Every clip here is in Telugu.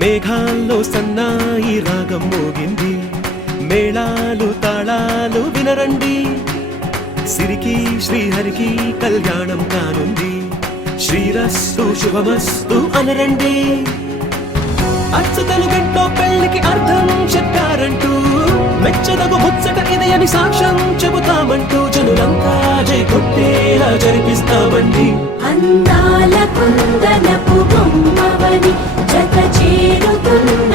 మేఘాల్లో సన్నాయి రాగం మోగింది, మేళాలు తాళాలు వినరండి, సిరికి శ్రీహరికి కళ్యాణం కానుంది, శ్రీరస్తు శుభమస్తు అనరండి. అచ్చు తెలుగింటో పెళ్లికి అర్థం చెప్పారంటూ, మెచ్చదగు ముచ్చట ఇది అని సాక్ష్యం చెబుతామంటూ, జనులంతా జై కొట్టేలా జరిపిస్తామండి. అందాల కుందనపు బొమ్మవని జత చేరుతున్న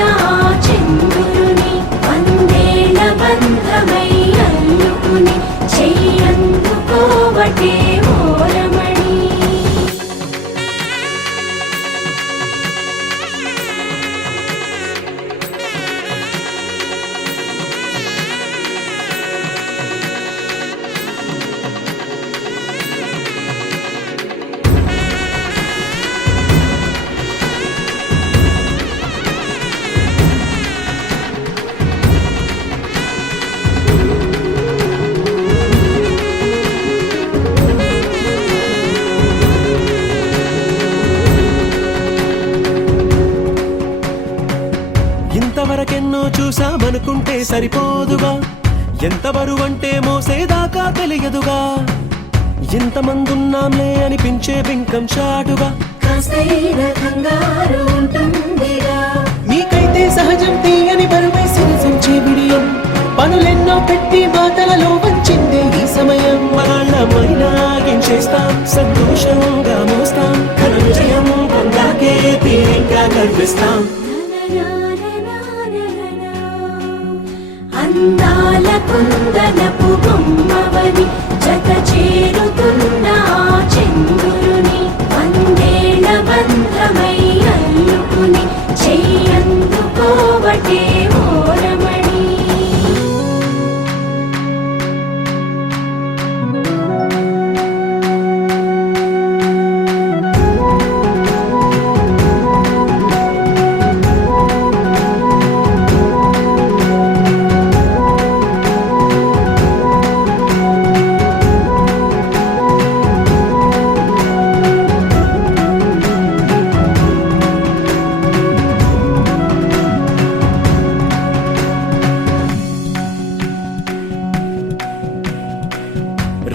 చంద్రుని, వందేళ్ల బంధమై అల్లుకుని చెయ్యందుకోవటే ఓరమణి. ఇంతవరకెన్నో చూసామనుకుంటే సరిపోదుగా, ఎంత బరువంటే మోసేదాకా తెలియదుగా, ఇంతమందున్నాంలే అనిపించే బింకం చాటుగా, కాస్తైన కంగారు ఉంటుందిగా. మీకైతే సహజం తీయని బరువై సిరిసంచే బిడియం, పనులెన్నో పెట్టి మాటలలో వంచిందే ఈ సమయం. మనాళ్ళమైనా ఏం చేస్తాం, సంతోషంగా మోస్తాం, ఘన విజయం పొందాకే తీరిగ్గా గర్విస్తాం. అందాల కుందనపు బొమ్మవని జత చేరుతున్న చంద్రుని, వందేళ్ల బంధమై అల్లుకుని చెయ్యందుకోవటే ఓరమణి.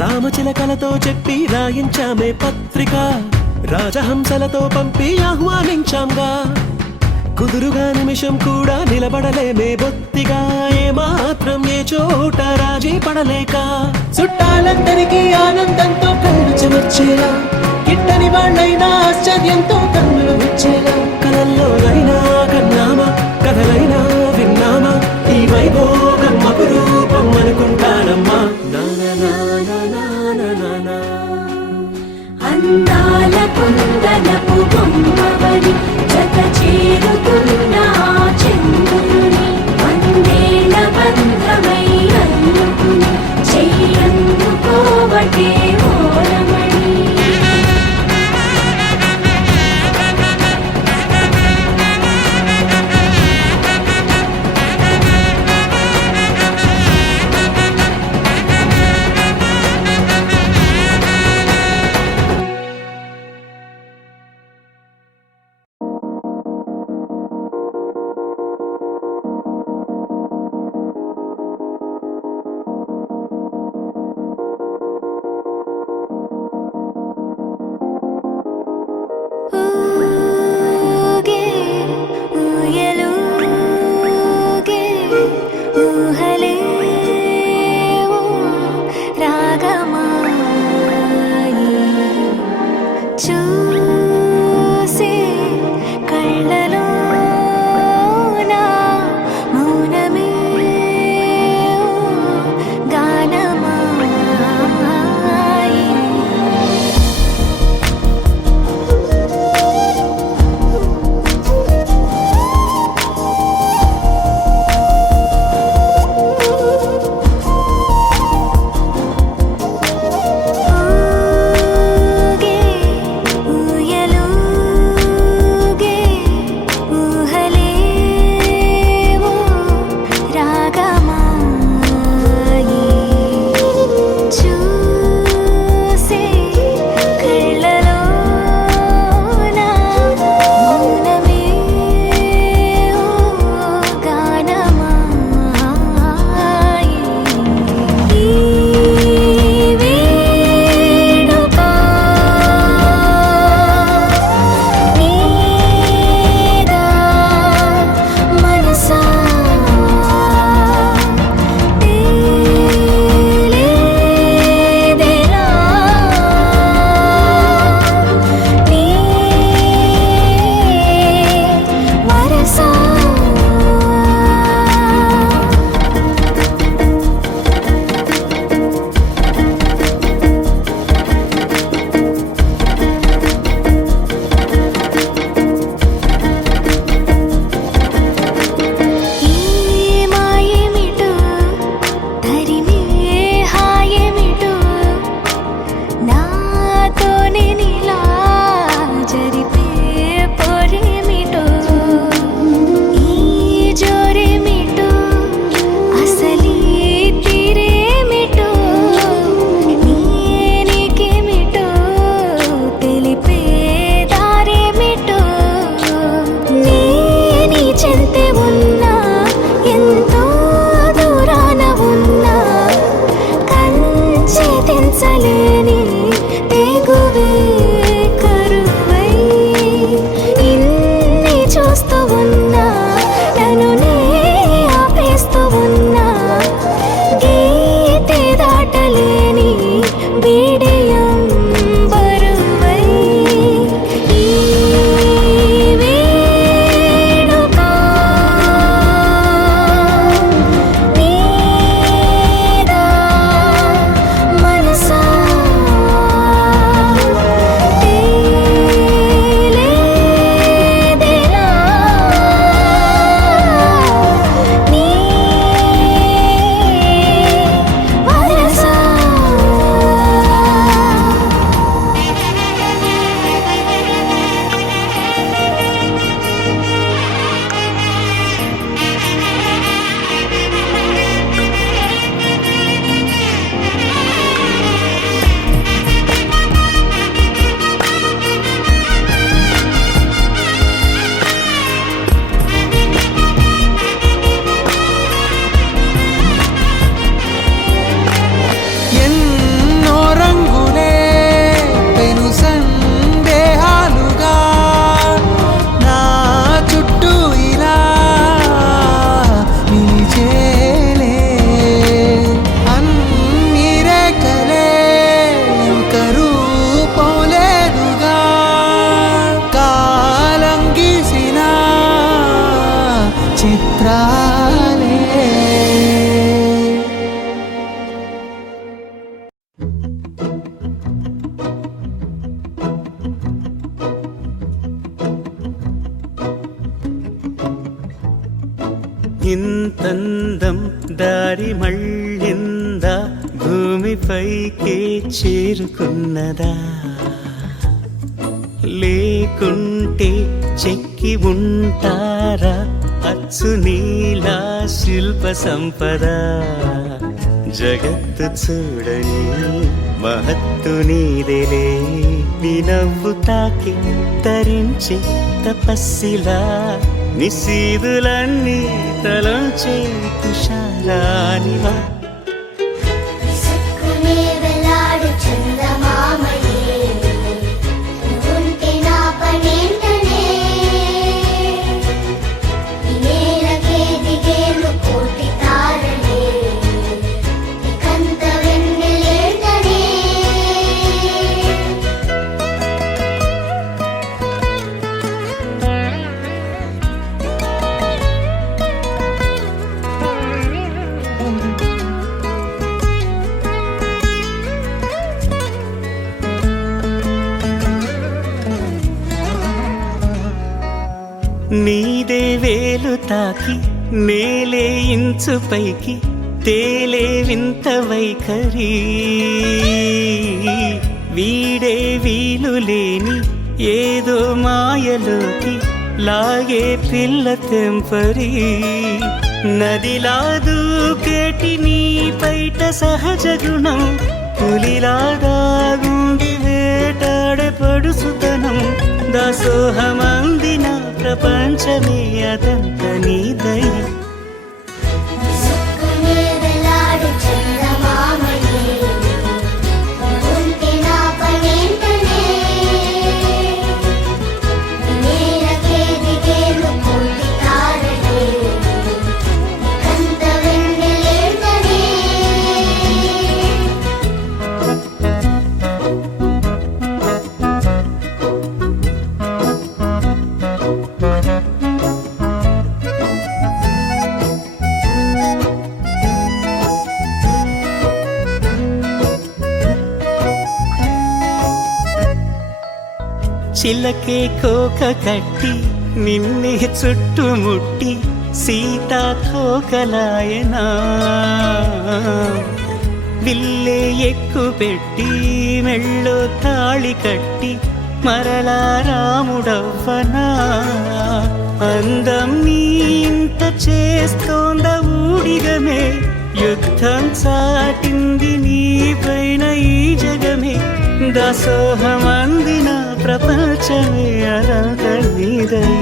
రామచిలకలతో చెప్పి రాయించామే పత్రిక, రాజహంసలతో పంపి ఆహ్వానించాంగా, కుదురుగా నిమిషం కూడా నిలబడలేమే బొత్తిగా, ఏ మాత్రం ఏ చోట రాజీ పడలేక, చుట్టాలందరికీ ఆనందంతో కళ్ళు చెమర్చేలా, కిట్టని వాళ్ళైనా ఆశ్చర్యంతో కన్నులు వచ్చేలా, కలల్లోనైనా కన్నామా కథలైనా విన్నామా, ఈ వైభోగం అపురూపం అనుకుంటానమ్మా. అందాల కుందనపు బొమ్మవని జత చేరుతున్న చంద్రుని, వందేళ్ల బంధమై అల్లుకుని చెయ్యందుకోవటే ఓరమణి. చిత్రాలే. ఇంతందం దారి మళ్ళిందా, భూమిపైకే చేరుకున్నదా, లేకుంటే చెక్కి ఉంటారా అచ్చు నీలా శిల్ప సంపద. జగత్తు చూడని మహత్తు నీదేలే, నీ నవ్వు తాకి తరించే తపస్సిలా, నిశీదులన్నీ తలంచే తుషారానివా. నీదే వేలు తాకి నేలే ఇంచు పైకి తేలే వింత వైఖరి, వీడే వీలు లేని ఏదో మాయలోకి లాగే పిల్ల తెంపరి. నదిలా దూకేటి నీ పైట సహజ గుణం, పులిలాగా గుండి వేటాడే పడుసుతనం. దాసోహమందిన ప్రపంచమే అదంత నీదై. చిలకే కోక కట్టి నిన్నే చుట్టుముట్టి సీతాకోకలాయనా, విల్లే ఎక్కు పెట్టి మెళ్ళో తాళి కట్టి మరలా రాముడవ్వనా. అందం నీ ఇంత చేస్తోంద ఊడిగమే, యుద్ధం చాటింది నీ పైన ఈ జగమే. దాసోహమందిన ప్రపంచమే అనంత నీదై.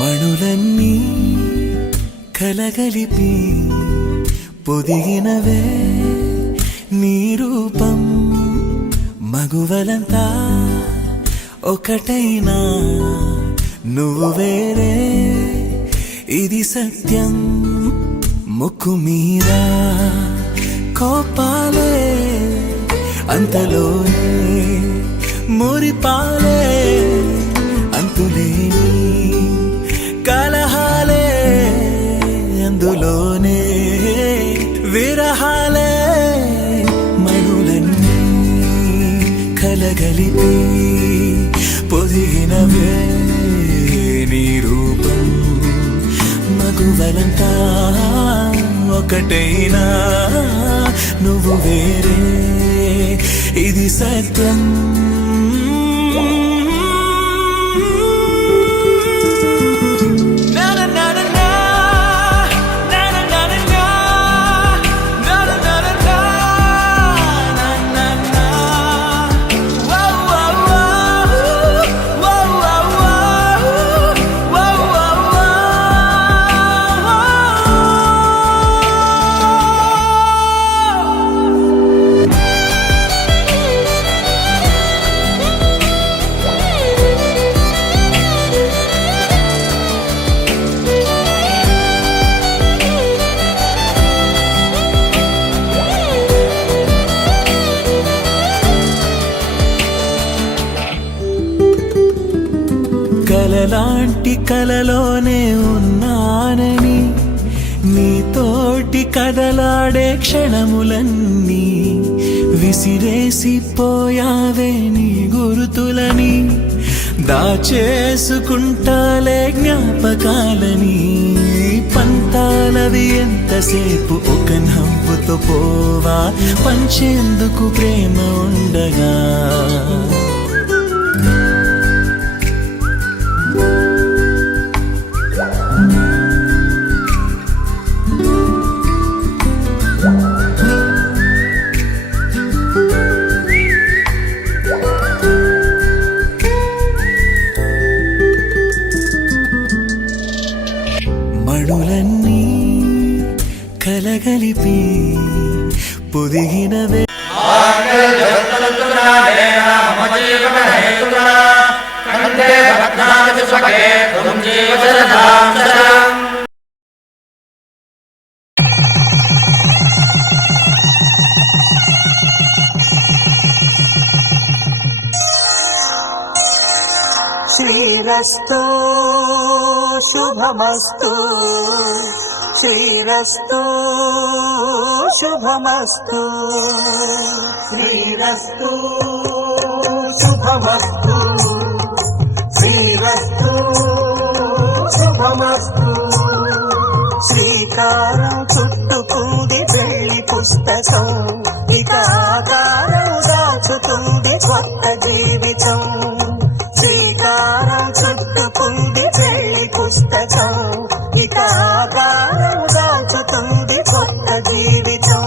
మణులన్నీ కలగలిపి పొదిగినవే నీ రూపం, మగువలంతా ఒకటైనా నువ్వు వేరే, ఇది సత్యం. ముక్కు మీద కోపాలే అంతలోనే మురిపాలే అంతులే కలిపి పొదిగినవే నీ రూపం మగువలంతా ఒకటైనా నువ్వు వేరే ఇది సత్యం కలలాంటి కలలోనే ఉన్నానని నీతోటి కదలాడే క్షణములన్నీ విసిరేసిపోయావే నీ గురుతులని దాచేసుకుంటాలే జ్ఞాపకాలని పంతాలవి ఎంతసేపు ఒక నవ్వుతో పోవా పంచేందుకు ప్రేమ ఉండగా మణులన్నీ కలగలిపి పొదిగినవే శ్రీరస్తు శుభమస్తు శ్రీరస్తు శుభమస్తు శ్రీరస్తు శుభమస్తు శ్రీరస్తు శుభమస్తు శ్రీకారం చుట్టుకుంది పెళ్లి పుస్తకం ఇక ఆకారం దాచుతుంది కొత్త జీవితం శ్రీకారం చుట్టుకుంది పెళ్లి పుస్తకం ఇక ఆకారం దాచుతుంది కొత్త జీవితం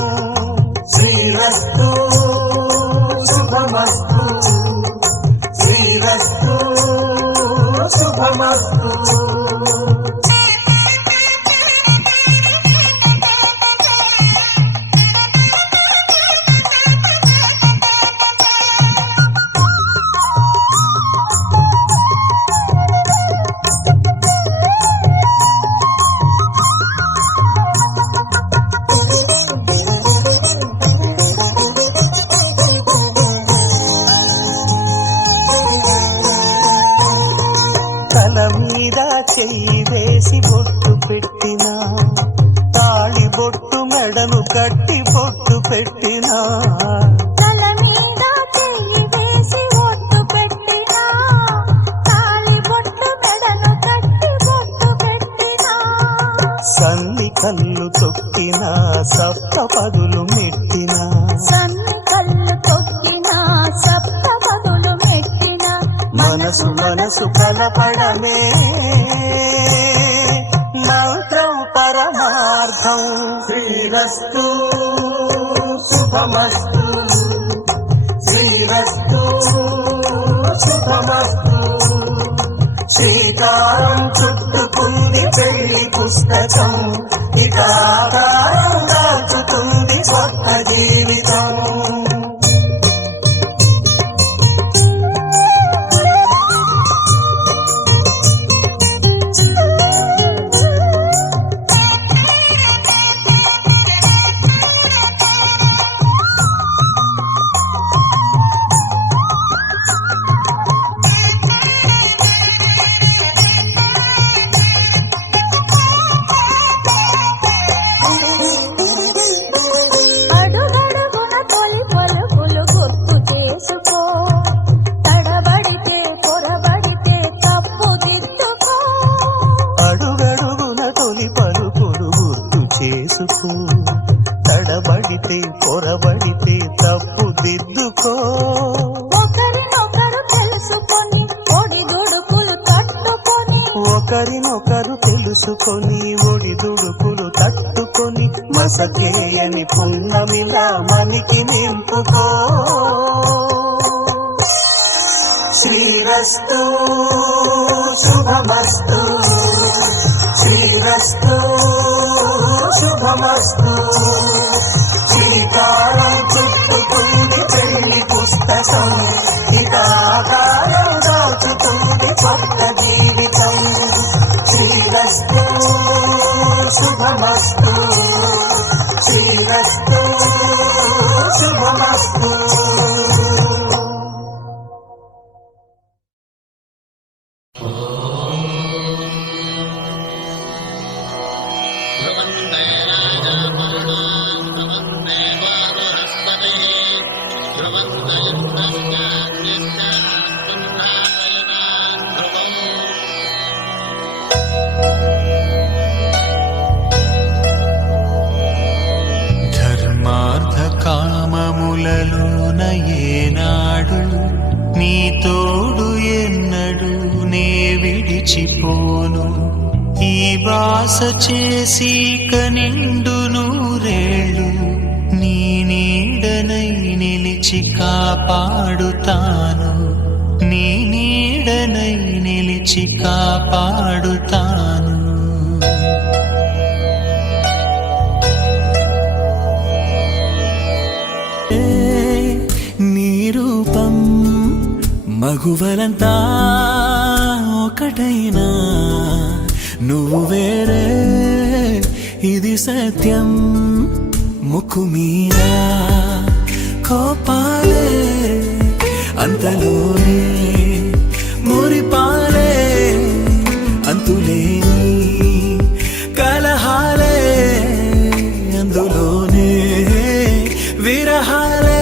శ్రీరస్తు శుభమస్తు శ్రీరస్తు శుభమస్తు చెయ్యి వేసి బొట్టు పెట్టినా తాళి బొట్టు మెడను కట్టి బొట్టు పెట్టినా తల మీద చెయ్యి వేసి బొట్టు పెట్టినా తాళి బొట్టు మెడను కట్టి బొట్టు పెట్టినా సన్ని కళ్ళు తొక్కినా సప్త పదులు మెట్టినా సన్ని కళ్ళు తొక్కినా సప్త పదులు మెట్టినా మనసు మనసు కలపడమే మంత్రం పరమార్థం శ్రీరస్తు శుభమస్తు శ్రీరస్తు శుభమస్తు శ్రీకారం చుట్టుకుంది పెళ్లి పుస్తకం ఇక ఆకారం దాచుతుంది కొత్త జీవితం ఒకరినొకరు తెలుసుకొని ఒడిదుడుకులు తట్టుకొని మసకేయని పున్నమిలా మనికి నింపుకో. శ్రీరస్తు శుభమస్తు, శ్రీరస్తు శుభమస్తు. శ్రీకారం చుట్టుకుంది పెళ్లి పుస్తకం, ఇక ఆకారం దాచుతుంది కొత్త జీవితం. శ్రీరస్తు శుభమస్తు, శ్రీరస్తు శుభమస్తు. ధర్మార్థ కామములలోన ఏనాడు నీ తోడు ఎన్నడు నే విడిచిపోను. ఈ వాస చేసి కనిండు నూరేళ్ళు నీ నీడనై నిలిచి కాపాడుతాను, నీ నీడనై నిలిచి కాపాడుతాను. నీ రూపం మగువలంతా ఒకటైనా నువ్వు వేరే ఇది సత్యం. ముక్కు మీద కోపాలే అంతలోనే మురిపాలే అంతులేని కలహాలే అందులోనే విరహాలే.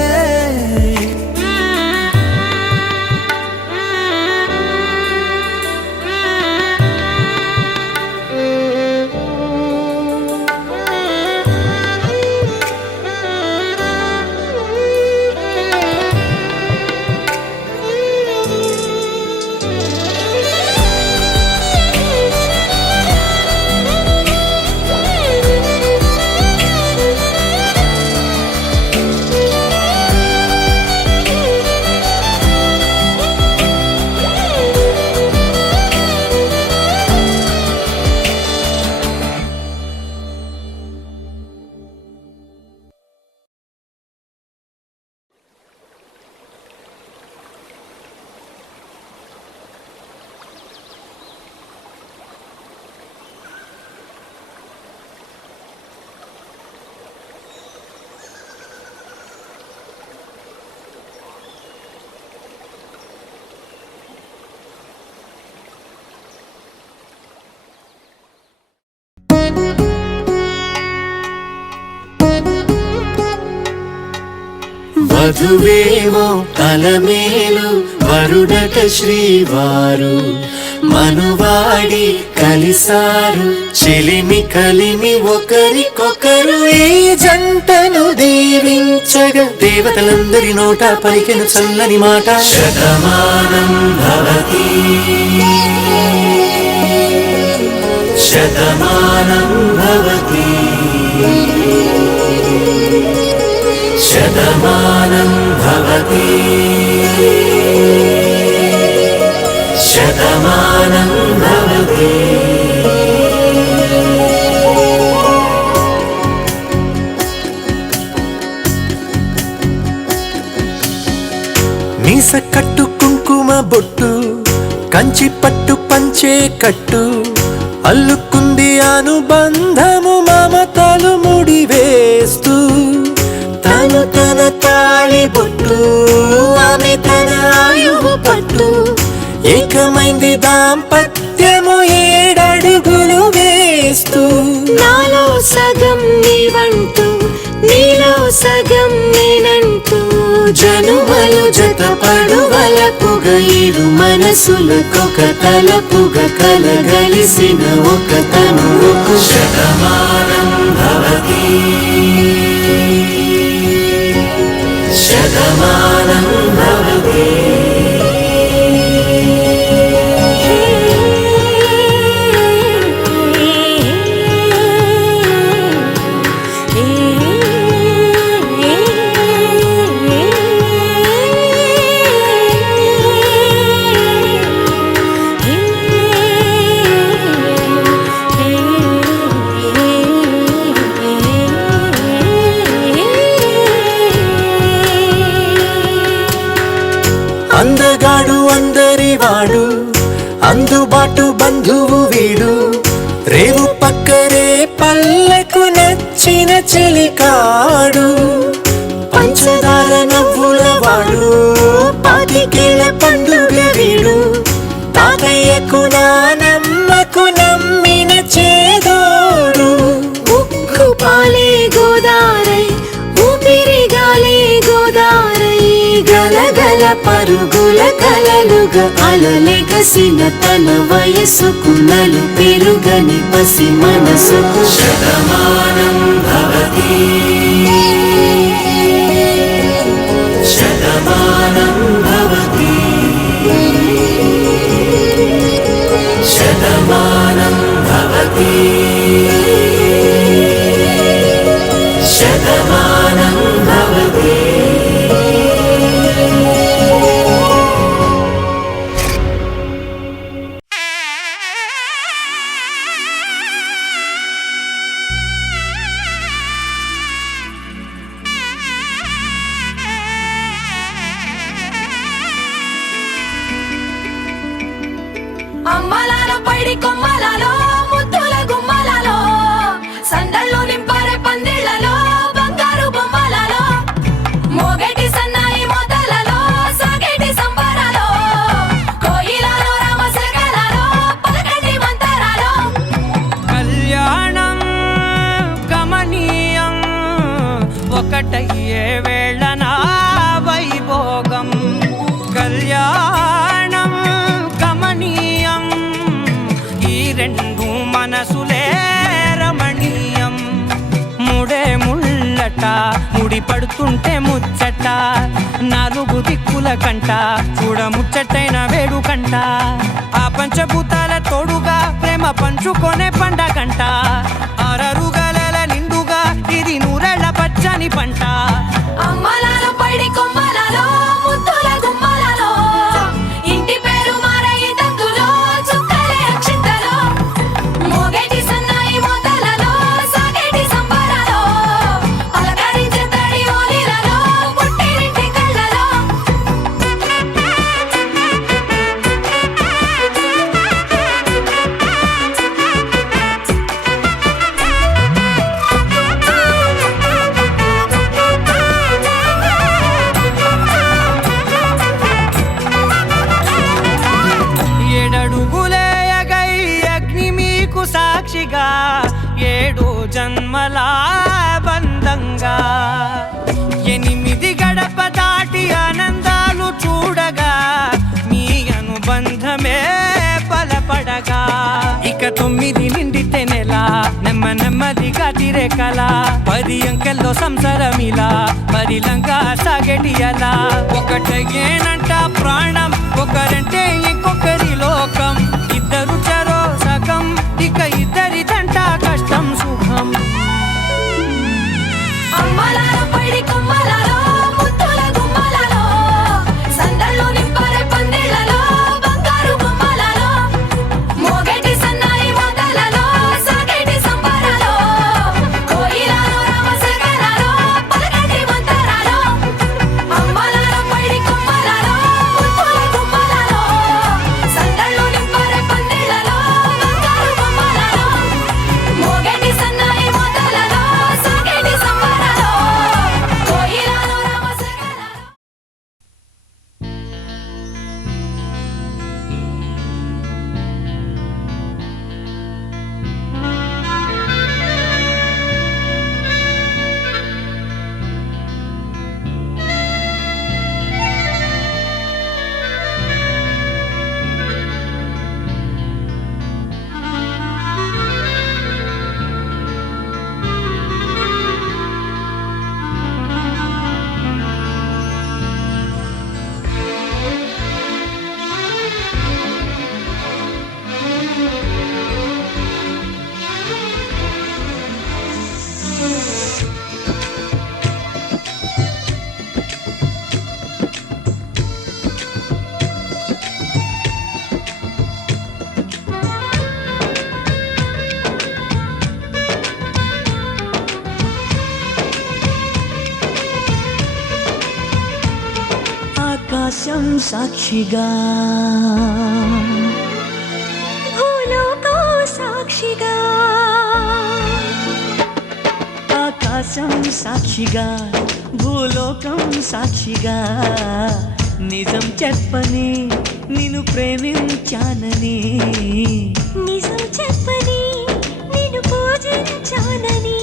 వధువేమో అలమేలు వరుడట శ్రీవారు, మనువాడి కలిసారు చెలిమి కలిమి ఒకరికొకరు. ఈ జంటను దీవించగా దేవతలందరి నోట పలికెను చల్లని మాట. శతమానం భవతి శతమానం భవతి శతమానం భవతి శతమానం భవతి. మీస కట్టు కుంకుమ బొట్టు కంచి పట్టు పంచే కట్టు అల్లుకుంది అనుబంధము మమతలు ముడివేస్తూ. తను తన తాళి బొట్టు ఆమె తన ఆయువు పట్టు ఏకమైంది దాంపత్యము 7 అడుగులు వేస్తూ. నాలో సగం నీవంటూ నీలో సగం నేనంటూ జనుమలు జతపడువలపుగ ఇరు మనసులకొక తలపుగ కలగలిసిన ఒక తనువుకు. శతమానం భవతి శతమానం భవతి అందుబాటు బంధువు వీడు, రేవు పక్కరే పల్లెకు నచ్చిన చెలికాడు, పంచదార నవ్వుల వాడు, పాతికేళ్ళ పండుగ వీడు, తాతయ్యకు నానమ్మకు నమ్మిన చేదోడు. ఉక్కు పాలే గోదారై ఊపిరిగాలే గోదారై గలగల పరుగుల కలలుగా అలలెగసిన తన వయసుకు నలు పెరుగని పసి మనసుకు శతమానం భవతి శతమానం భవతి శతమానం భవతి శతమానం భవతి. అమ్మలాలో పైడి కొమ్మలలో ముద్దుల గుమ్మలలో సందళ్ళు నింపారే పందిళ్లలో బంగారు బొమ్మలలో మోగేటి సన్నాయి మోతలలో సాగేటి సంబరాలో కోయిలలో రామశకలలో పలకటి మంతరాలో కళ్యాణం గమనీయం ఒకటయ్యే వేళన వైభోగం కళ్యాణం గమనీయం ఈ రెండు మనసులే రమణీయం ముడే ముళ్ళట ముడి పడుతుంటే ముచ్చట నాలుగు దిక్కుల కంట చూడ ముచ్చటైన వేడుకంట ఆ పంచభూతాల తోడుగా ప్రేమ పంచుకొనే పండగంట అరరుగల నిండుగా ఇది నూరెళ్ళ పచ్చని పంట అమ్మలాలో పైడి కొమ్మలలో ముద్దుల గుమ్మలలో ఇంటి పేరు మారయి తందులో చుక్కలే అక్షింతలో మోగేటి సన్నాయి మోతలలో సాగేటి సంబరాలో అలకరించే తడి ఓలిలలో పుట్టినింటి కళ్ళలో ఏడడుగులేయగై అగ్ని మీకు సాక్షిగా ఏడు జన్మల బంధంగా ఎనిమిది గడప దాటి ఆనందాలు చూడగా మీ అనుబంధమే బలపడగా ఇక 9 నిండితే నెల నెమ్మదిగా తిరే కల 10 అంకెల్లో సంసారమిలా పరిలంగా సాగేటి అలా ఒకటేనంట ప్రాణం ఒకరంటే ఇంకొకరి లోకం ఇద్దరు చరో సగం ఇక ఇద్దరిదంట కష్టం సుఖం అమ్మలాలో పైడి కొమ్మలలో ముద్దుల గుమ్మలలో సందళ్ళు నింపారే పందిళ్లలో బంగారు బొమ్మలలో మోగేటి సన్నాయి మోతలలో సాగేటి సంబరాలో కోయిలలో రామశకలలో పలకటి మంతరాలో అమ్మలాలో పైడి కొమ్మలలో ముద్దుల గుమ్మలలో సందళ్ళు నింపారే పందిళ్లలో బంగారు బొమ్మలలో మోగేటి సన్నాయి మోతలలో సాగేటి సంబరాలో కోయిలలో రామశకలలో ఆకాశం సాక్షిగా ఆకాశం సాక్షిగా భూలోకం సాక్షిగా నిజం చెప్పని నిన్ను ప్రేమించానని నిజం చెప్పని నేను పూజించానని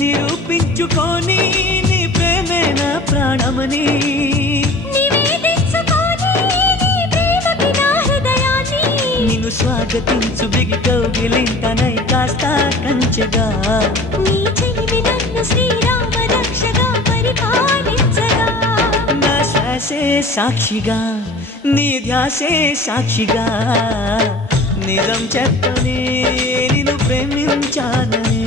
నిరూపించుకొని నీ ప్రేమే నా ప్రాణమని నివేదించుకొని నీ ప్రేమకి నా హృదయాన్ని నిన్ను స్వాగతించు బిగికౌగిలింతనై కాస్త కంచెగా నీ చెలిమి నన్ను శ్రీరామ రక్షగా పరిపాలించగా నా శ్వాసే సాక్షిగా నీ ధ్యాసే సాక్షిగా నిజం చెప్పని నిన్ను ప్రేమించానని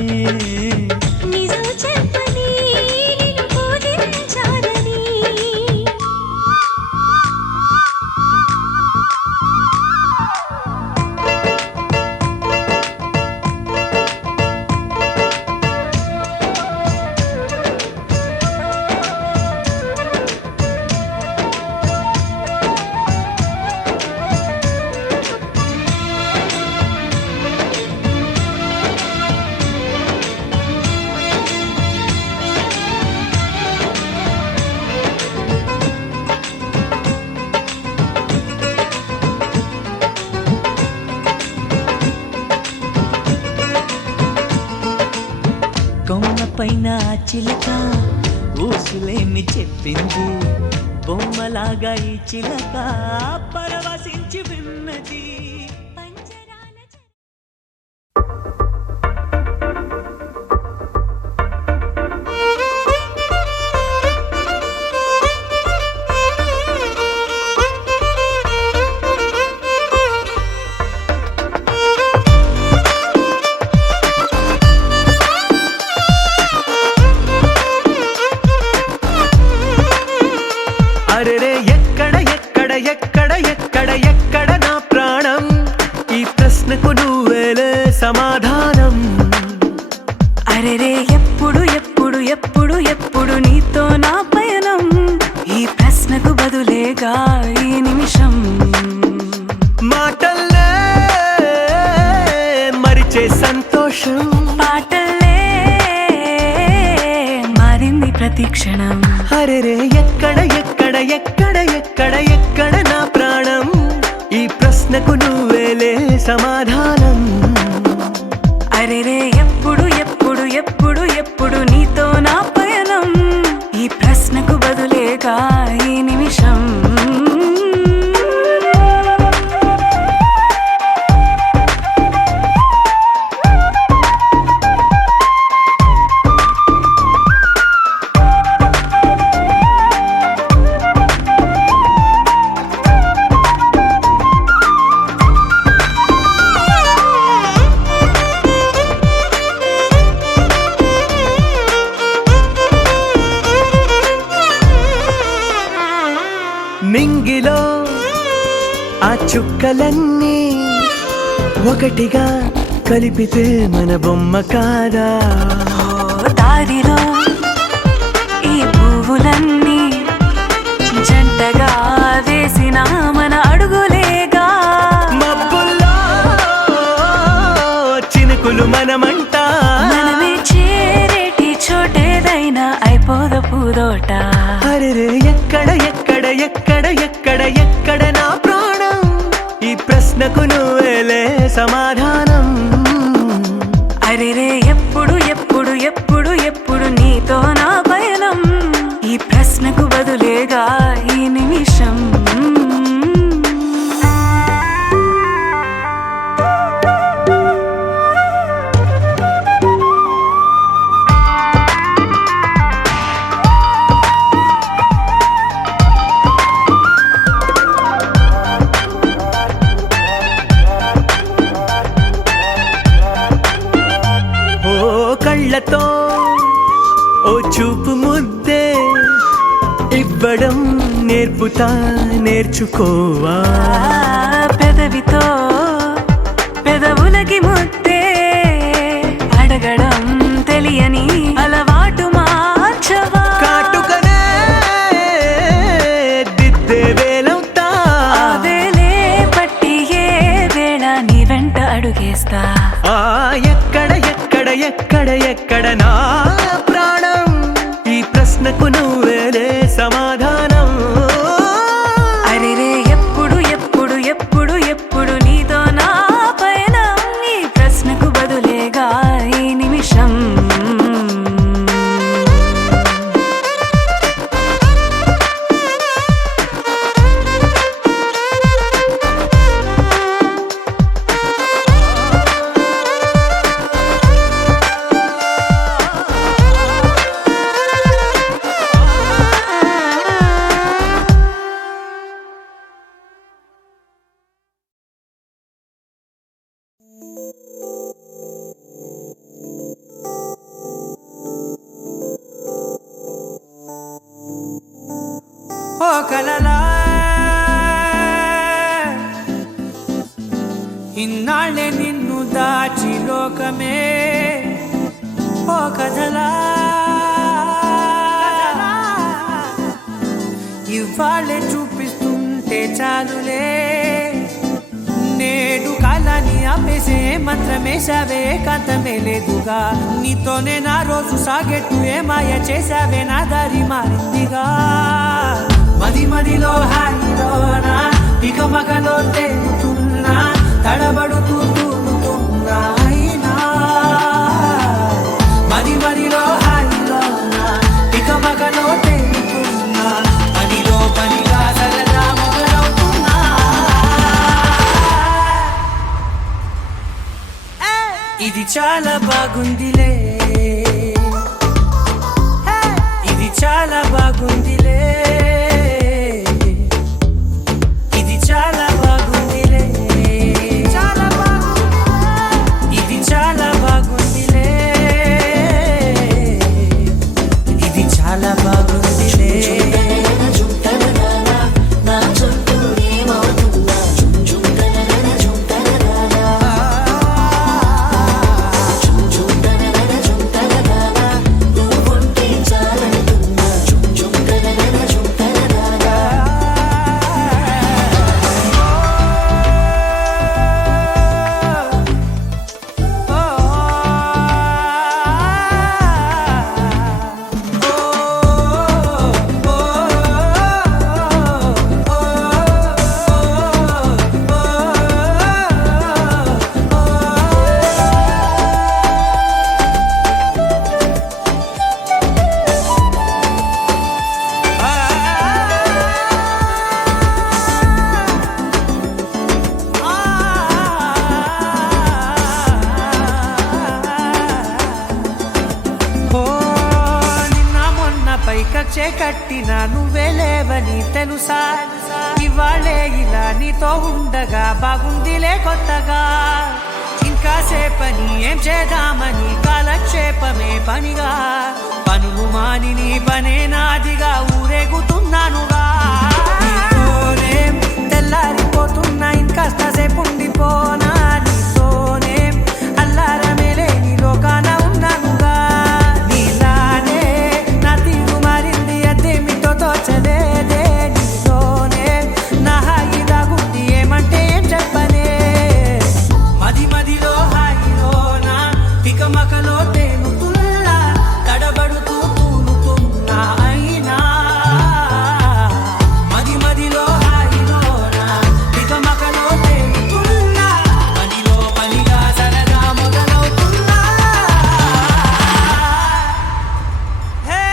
నిజం చెప్పని నేను పూజించానని కొమ్మ పైన చిలక ఊసులేమి చెప్పింది బొమ్మలాగా ఈ చిలక పరవశించి విన్నది పంజరాల అరెరే ఎక్కడ ఎక్కడ ఎక్కడ ఎక్కడ ఎక్కడ నా ప్రాణం ఈ ప్రశ్నకు నువ్వేలే సమాధానం అరెరే ఎప్పుడు ఎప్పుడు ఎప్పుడు ఎప్పుడు నీతో నా పయనం ఈ ప్రశ్నకు బదులేగా ఈ నిమిషం మాటల్లే మరిచే సంతోషం పాటలే మారింది ప్రతి క్షణం అరెరే ఎక్కడ ఎక్కడ ఎక్కడ ఎక్కడ ఎక్కడ నా ప్రాణం ఈ ప్రశ్నకు నువ్వేలే సమాధానం అరెరే ఎప్పుడు ఎప్పుడు ఎప్పుడు ఎప్పుడు నీతో నా పయనం ఈ ప్రశ్నకు బదులేగా ఈ నిమిషం మింగిలో ఆ చుక్కలన్నీ ఒకటిగా కలిపితే మన బొమ్మ కాదా దారిలో ఈ పువ్వులన్నీ జంటగా వేసిన మన అడుగులేగా మబ్బుల్లో చినుకులు మనమంట మనమే చేరేటి చోటేదైనా అయిపోద పూదోట అరెరే ఎక్కడ ఎక్కడ ఎక్కడ ఎక్కడ ఎక్కడ నా ప్రాణం ఈ ప్రశ్నకు నువ్వేలే సమాధానం అరెరే ఎప్పుడు ఎప్పుడు ఎప్పుడు ఎప్పుడు నీతో నా పయనం ఈ ప్రశ్నకు బదులేగా ఈ నిమిషం ఓ కళ్ళతో ఓ చూపు ముద్దే ఇవ్వడం నేర్పుతా నేర్చుకోవా పెదవితో పెదవులకి ముద్దే అడగడం తెలియని అలవాటు మార్చవా కాటుకనే దిద్దే వేలవుతా వేలే పట్టి ఏ వేళ నీ వెంట అడుగేస్తా ఎక్కడ ఎక్కడ ఎక్కడ ఎక్కడ నా ప్రశ్నకు నువ్వేలే సమాధానం. అరెరే ఎప్పుడు ఎప్పుడు ఎప్పుడు ఎప్పుడు నీతో నా పయనం, ఈ ప్రశ్నకు బదులేగా ఈ నిమిషం. ఓ కలలా ఇన్నాళ్ళే నిన్ను దాచి లోకమే, ఓ కథలా ఇవాళ్ళే చూపిస్తుంటే చాలులే. నేడు కాలాన్ని ఆపేసే మంత్రమేశావే కాంతమే లేదుగా, నీతోనే నా రోజు సాగెట్టు ఏ మాయ చేశావే నా దారి మారిందిగా. మది మదిలో హాయిలోనా ఇక మగలో తేలుతున్నా, తడబడుతూ తూలుతున్నా అయినా. మది మదిలో హాయిలోనా ఇక మగలో తేలుతున్నా, పనిలో పనిగా సరదా మొదలవుతున్నా. ఇది చాలా బాగుందిలే, ఇది చాలా బాగుందిలే, ఇది చాలా బాగుందిలే, చాలా బాగుంది, ఇది చాలా బాగుందిలే, ఇది చాలా బాగుందిలే. కక్షే కట్టినా నువ్వే లేవని తెలుసా, ఇవాళే ఇలా నీతో ఉండగా బాగుందిలే కొత్తగా. ఇంకా సేపని ఏం చేద్దామని కాలక్షేపమే పనిగా, పనులు మాని నీ పనే నాదిగా ఊరేగుతున్నానుగా. నీతోనే తెల్లారిపోతున్నా ఇంకాస్త సేపు ఉండిపోనా, నీతోనే అల్లారమే లేని లోకాన ఉన్నానుగా. నీలానే నా తీరు మారింది అదేమిటో తోచలేదే, నీతోనే నా హాయి దాగుంది ఏమంటే ఏం చెప్పనే. మది మదిలో హాయిలోనా తికమకలో తేలుతున్నా, తడబడుతూ తూలుతున్నా అయినా. మది మదిలో హాయిలోనా తికమకలో తేలుతున్నా, పనిలో పనిగా సరదా మొదలవుతున్నా. హే,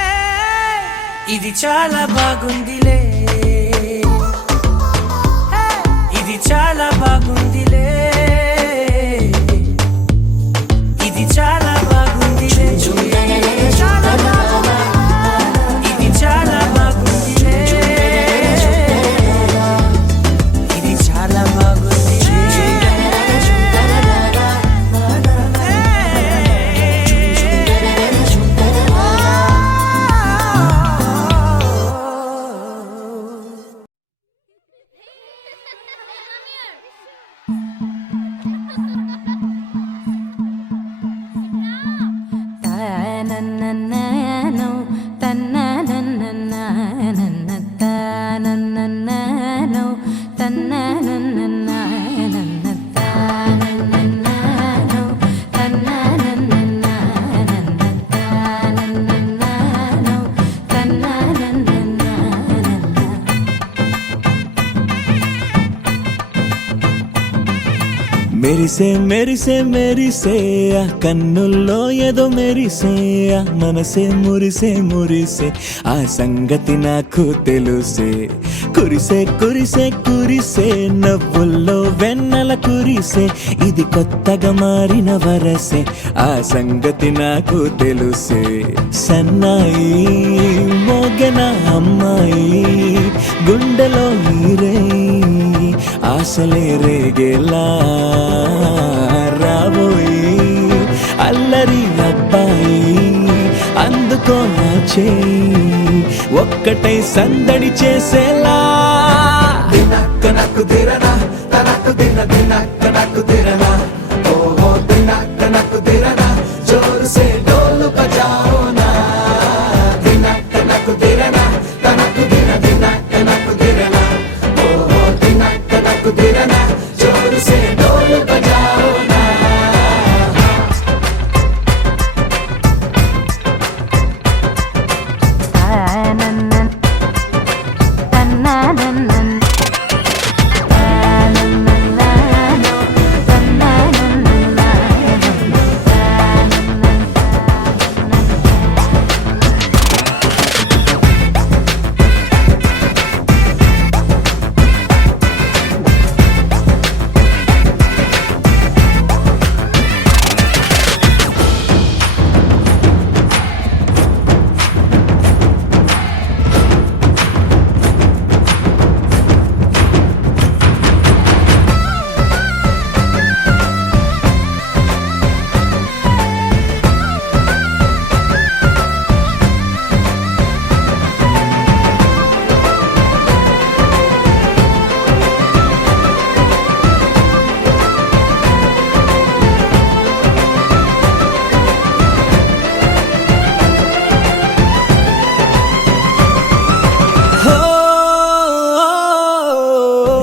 ఇది చాలా బాగుందిలే, ఇది చాలా బాగుందిలే, ఇది చాలా బాగుందిలే, చాలా బాగుంది, ఇది చాలా బాగుందిలే, ఇది చాలా బాగుందిలే. మెరిసే మెరిసే మెరిసే ఆ కన్నుల్లో ఏదో మెరిసే ఆ మనసే మురిసే మురిసే ఆ సంగతి నాకు తెలుసే కురిసే కురిసే కురిసే నవ్వుల్లో వెన్నెల కురిసే ఇది కొత్తగా మారిన వరసే ఆ సంగతి నాకు తెలుసే సన్నాయి మోగన అమ్మాయి గుండెలో ఈరే ఆశలే రేగేలా రాబోయి అల్లరి అబ్బాయి అందుకో నా చేయి ఒక్కటై సందడి చేసేలా దినక్క నాకు దిరనా తనకు దిన దినక్క నాకు దిరనా ఓహో దినక్క నాకు దిరనా జోరు సే డోలు బజాओ నా దినక్క నాకు దిరనా తనకు దిన దినక్క నాకు దిరనా ఓహో దినక్క నాకు దిరనా జోరు సే డోలు బజాओ నా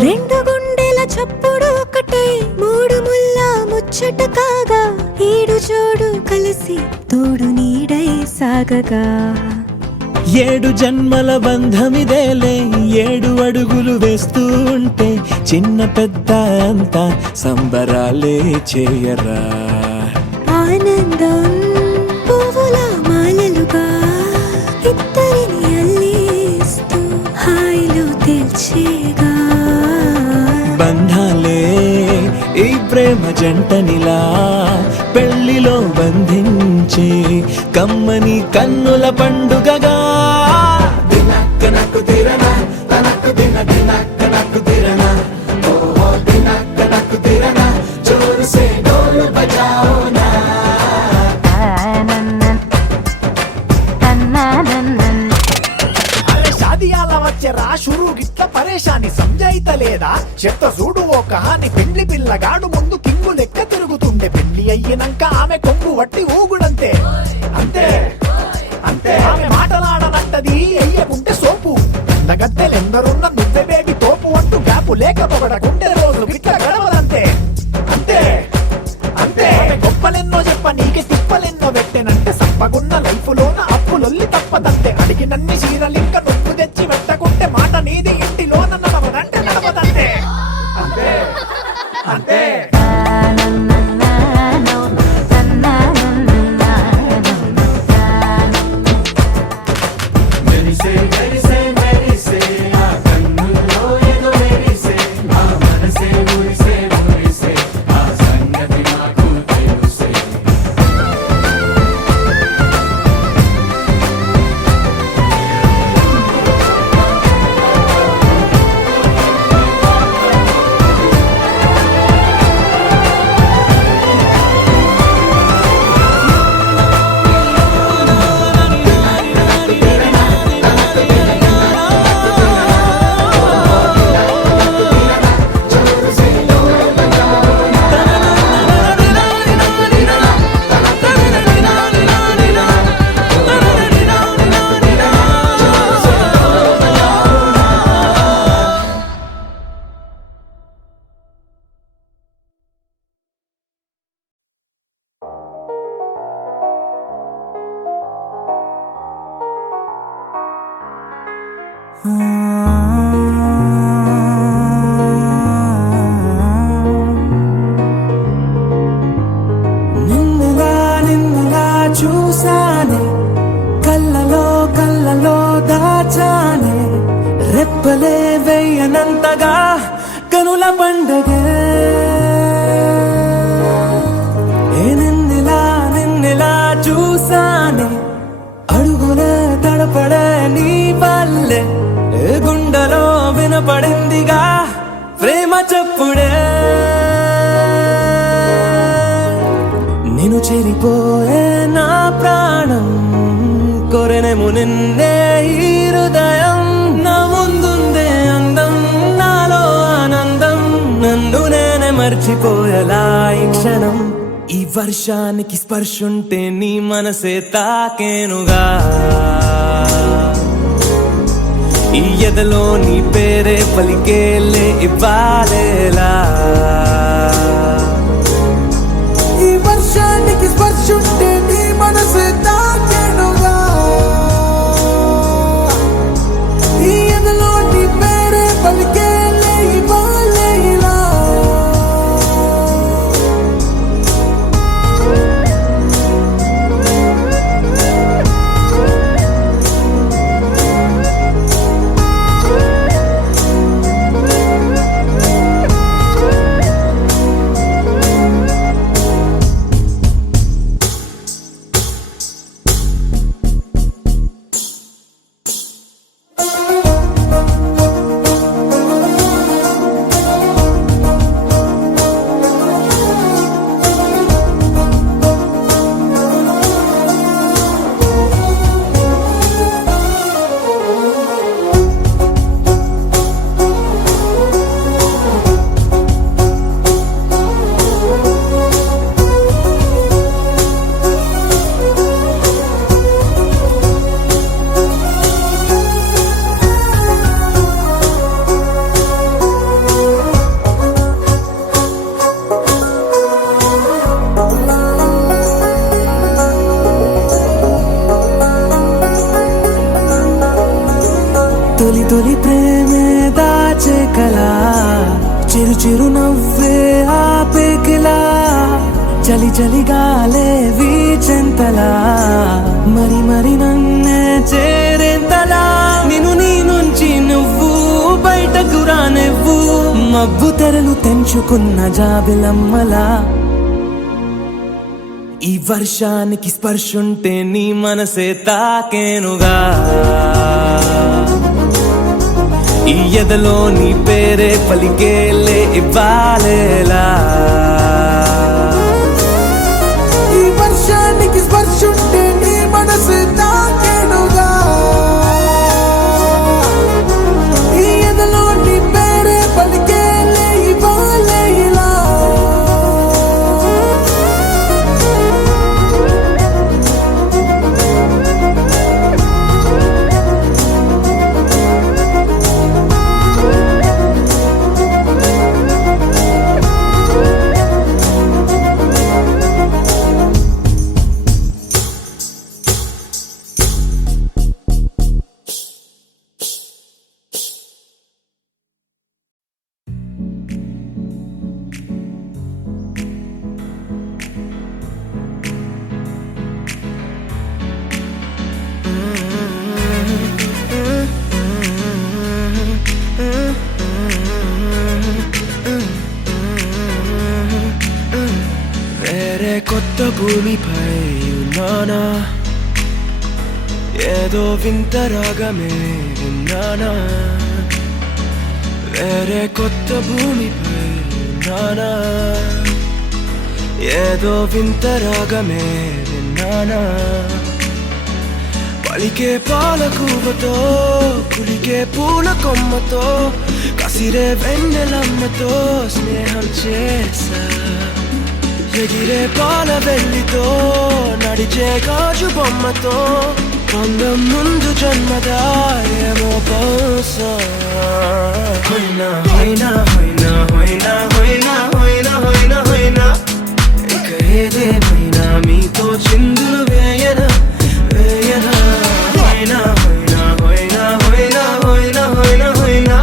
రెండు గుండెల చప్పుడు ఒకటై మూడు ముల్ల ముచ్చట కాగా ఈడు జోడు కలిసి తోడు నీడై సాగగా ఏడు జన్మల బంధమిదేలే ఏడు అడుగులు వేస్తూ ఉంటే చిన్న పెద్ద అంతా సంబరాలే చేయరా ఆనందం పువ్వుల మాలలుగా ఇద్దరిని అల్లేస్తూ హాయిలో తెల్చేగా బంధాలే ఈ ప్రేమ జంటనిలా పెళ్లిలో బంధించి కమ్మని కన్నుల పండుగగా దినక్క నాకు దిరనా తనకు దిన దినక్క నాకు దిరనా ఓహో దినక్క నాకు దిరనా జోరు సే డోలు బజాओ నా అరే షాదియాల వచ్చెరా షురు గిట్ల పరేషాని సంజాయితలేదా చెత్త చూడు ఓ కహాని పెండ్లి పిల్లగాడు ముందు కింగు లెక్క తిరుగుతుండే పెళ్లి అయ్యినంక ఆమె కొంగు వట్టి ఊగుడంతే అంతే అంతే ఆమె మాటలాడనంటది అయ్యకుంటే సోపు అందగత్తెలెందరున్న నువ్వే బేబీ తోపు అంటూ గ్యాపు లేక పొగడకుంటే రోజు గిట్ల గడవదంతే అంతే అంతే ఆమె గొప్పలెన్నో చెప్ప నీకే తిప్పలెన్నో పెట్టెనంటే సప్పగున్న లైఫ్ లోన అప్పులొల్లి తప్పదంతే అడిగినన్ని చీరలింక నువ్వు తెచ్చి పెట్టకుంటే మాట నీది ఇంటిలోన నడవదంటే నడవదంతే అంతే అంతే చూసానే కళ్ళలో కళ్ళలో దాచానే రెప్పలే వెయ్యనంతగా కనుల పండగే నిన్నెలా చూసానే అడుగులే తడపడే నీ వల్లే గుండెలో వినపడిందిగా ప్రేమ చెప్పుడే నేను చెరిపోయే నా ప్రాణం కొరెనేమో నిన్నే ఈ హృదయం నా ముందుందే అందం నాలో ఆనందం నన్ను నేనే మర్చిపోయేలా ఈ క్షణం ఈ వర్షానికి స్పర్శుంటే నీ మనసే తాకేనుగా ఈ ఎదలో నీ పేరే పలికేలే ఇవ్వాలేలా ఈ వర్షానికి స్పర్శుంటే నీ మనసు తాకేనుగా ఈ ఎదలో నీ పేరే పలికేలే ఇవ్వాలేలా తొలి తొలి ప్రేమే దాచే కలా చిరు చిరు నవ్వే ఆపేకిలా చలి చలి గాలే వీచెంతలా మరి మరి నన్నే చేరేంతలా నిన్ను నీ నుంచి నువ్వు బయటకు రానివ్వు మబ్బు తెరలు తెంచుకున్న జాబిలమ్మలా ఈ వర్షానికి స్పర్శుంటే నీ మనసే తాకేనుగా ఈ ఎదలో నీ పేరే పలికేలే ఇవ్వాలేలా ఈ వర్షానికి స్పర్శుంటే నీ మనసు తాకేనుగా ఈ ఎదలో నీ పేరే పలికేలే ఇవ్వాలేలా కొత్త భూమిపై ఉన్నానా ఏదో వింత రాగమే విన్నానా వేరే కొత్త భూమిపై ఉన్నానా ఏదో వింత రాగమే విన్నానా పలికే పాలకూవతో కులికే పూల కొమ్మతో కసిరే వెన్నెలమ్మతో స్నేహం చేసా ఎగిరే పాల వెల్లితో నడిచే గాజు బొమ్మతో అందం ముందు జన్మదా ఏమో బహుశా హోయినా హోయినా హోయినా హోయినా హోయినా హోయినా హోయినా హోయినా ఇక ఏదేమైనా మీతో చిందులు వేయనా వేయనా హోయినా హోయినా హోయినా హోయినా హోయినా హోయినా హోయినా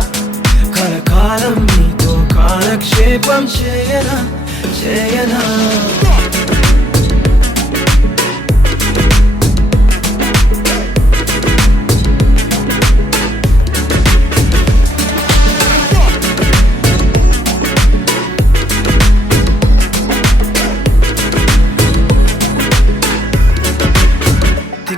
కలకాలం మీతో కాలక్షేపం చేయనా చేయనా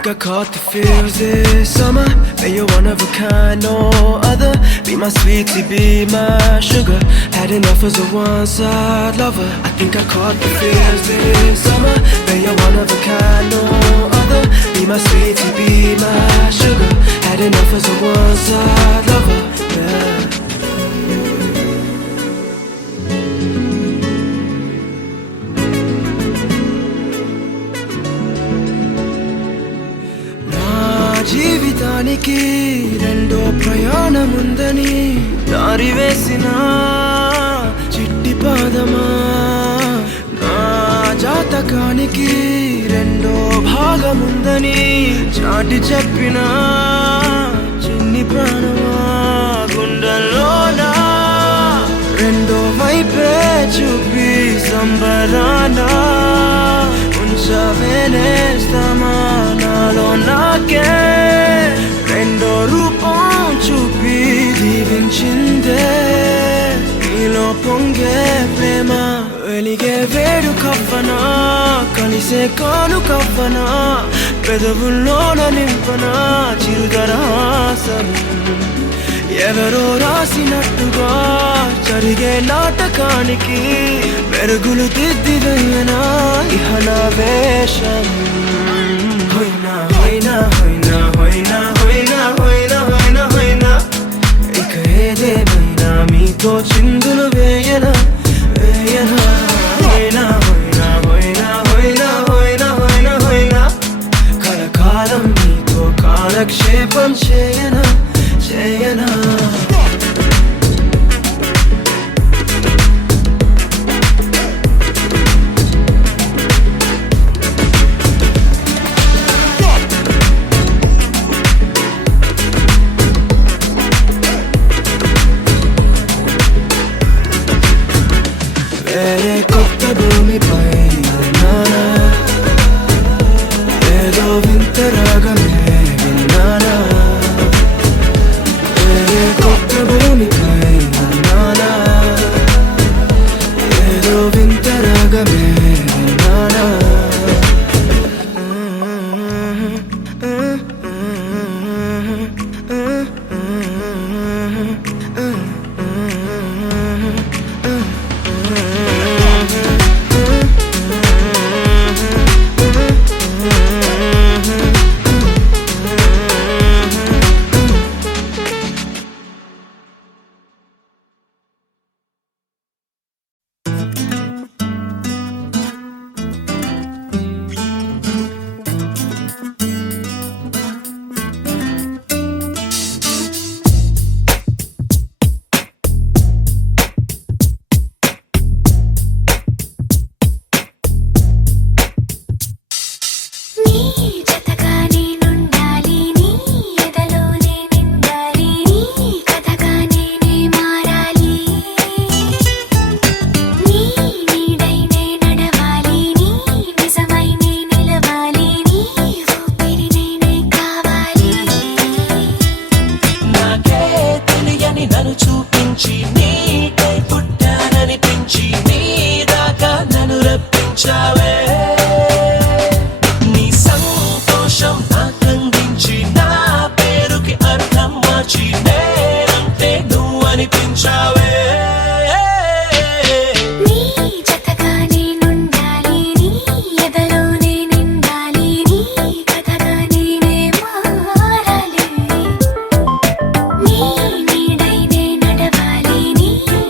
think I caught the feels this summer. Man, you're one of a kind, no other. Be my sweetie, be my sugar. Had enough as a one-side lover. I think I caught the feels this summer. Man, you're one of a kind, no other. Be my sweetie, be my sugar. Had enough as a one-side lover. Yeah. జీవితానికి రెండో ప్రయాణముందని దారి వేసిన చిట్టి పాదమా నా జాతకానికి రెండో భాగముందని చాటి చెప్పిన చిన్ని ప్రాణమా గుండెల్లోనా రెండో వైపే చూపి సంబరాన ఉంచవేనేస్తామా నాలో నాకే రెండో రూపం చూపి దీవించిందే నీలో పొంగే ప్రేమ వెలిగే వేడు కవ్వనా కలిసే కాను కవ్వనా పెదవుల్లోన నింపనా చిరుదరాసం ఎవరో రాసినట్టుగా జరిగే నాటకానికి మెరుగులు దిద్దివేయనా ఇహ నా వేషం హోయినా హోయినా హోయినా హోయినా హోయినా హోయినా హోయినా హోయినా ఇక ఏదేమైనా మీతో చిందులు వేయనా వేయనా హోయినా హోయినా హోయినా హోయినా హోయినా హోయినా హోయినా కలకాలం మీతో కాలక్షేపం చేయనా చేయనా వేరే కొత్త భూమిపై నానా ఏదో వింత రాగమే విన్నానా వేరే కొత్త భూమిపై నానా ఏదో వింత రాగమే విన్నానా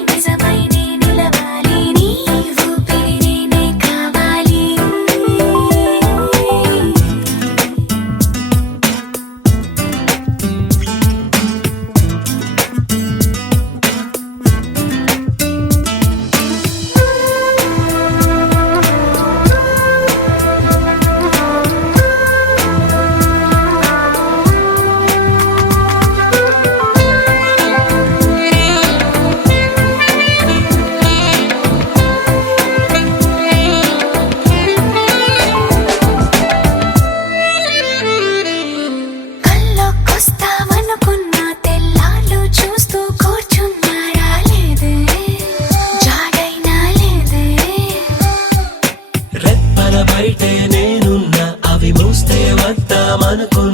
నిజమై నీ నిలవాలి నీ ఊపిరి నేనే కావాలి అనుకున్న